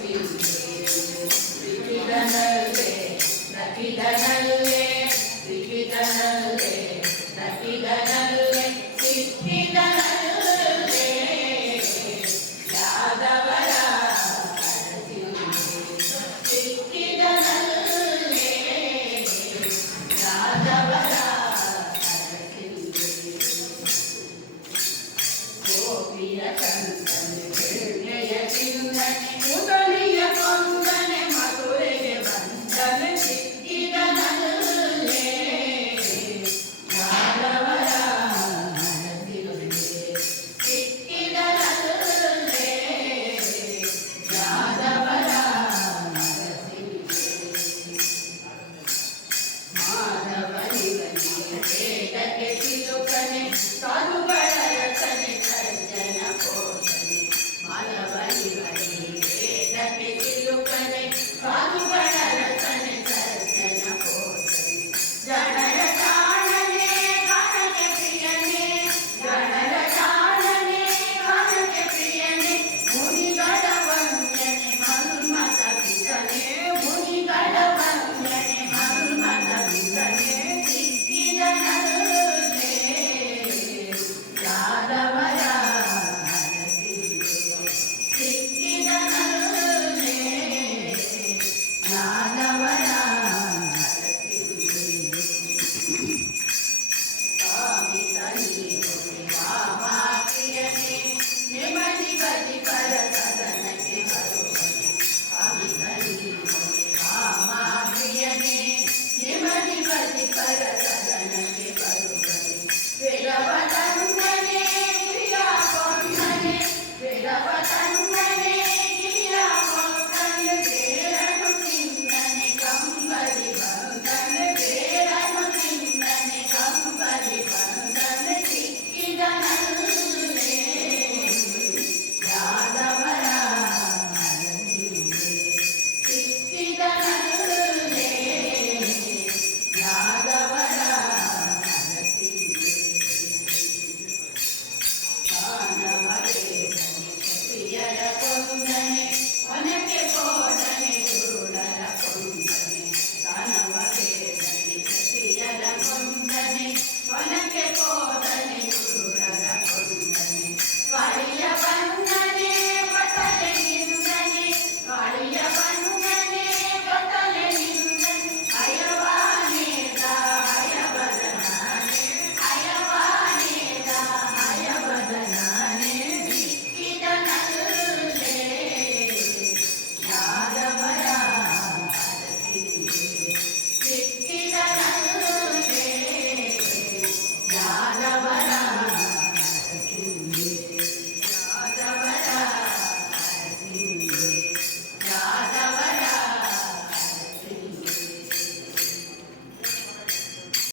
ಲಿಖಿತನಲ್ಲೇ ನಟಿದನಲ್ಲೇ ಲಿಖಿತನಲ್ಲೇ